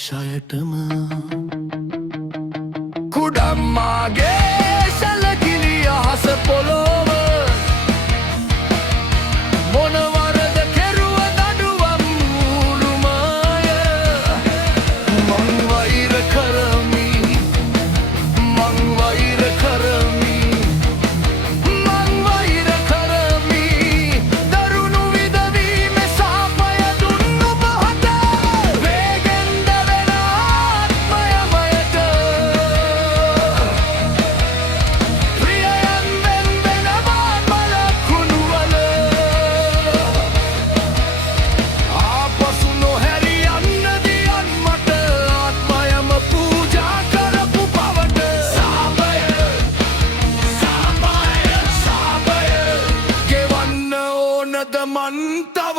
ශයටම කුඩම්මාගේ සැලකිලි අහස පොළොව මොනවරද කෙරුව දඩුවම් මුළුමය මං වෛර කරමි මං වෛර කරමි මං වෛර කරමි දරුණු විදවීම සාපය දුන්නු බහට වේගෙන් දැවෙන ආත්මයමයට ප්‍රියයන් වෙන්වෙන වාන්මල කුණුවල ආපසු නොහැරි යන්න දියන් මට ආත්මයම පූජා කරපු බවට සාපය සාපය සාපය ගෙවන්න ඕනද මන් තව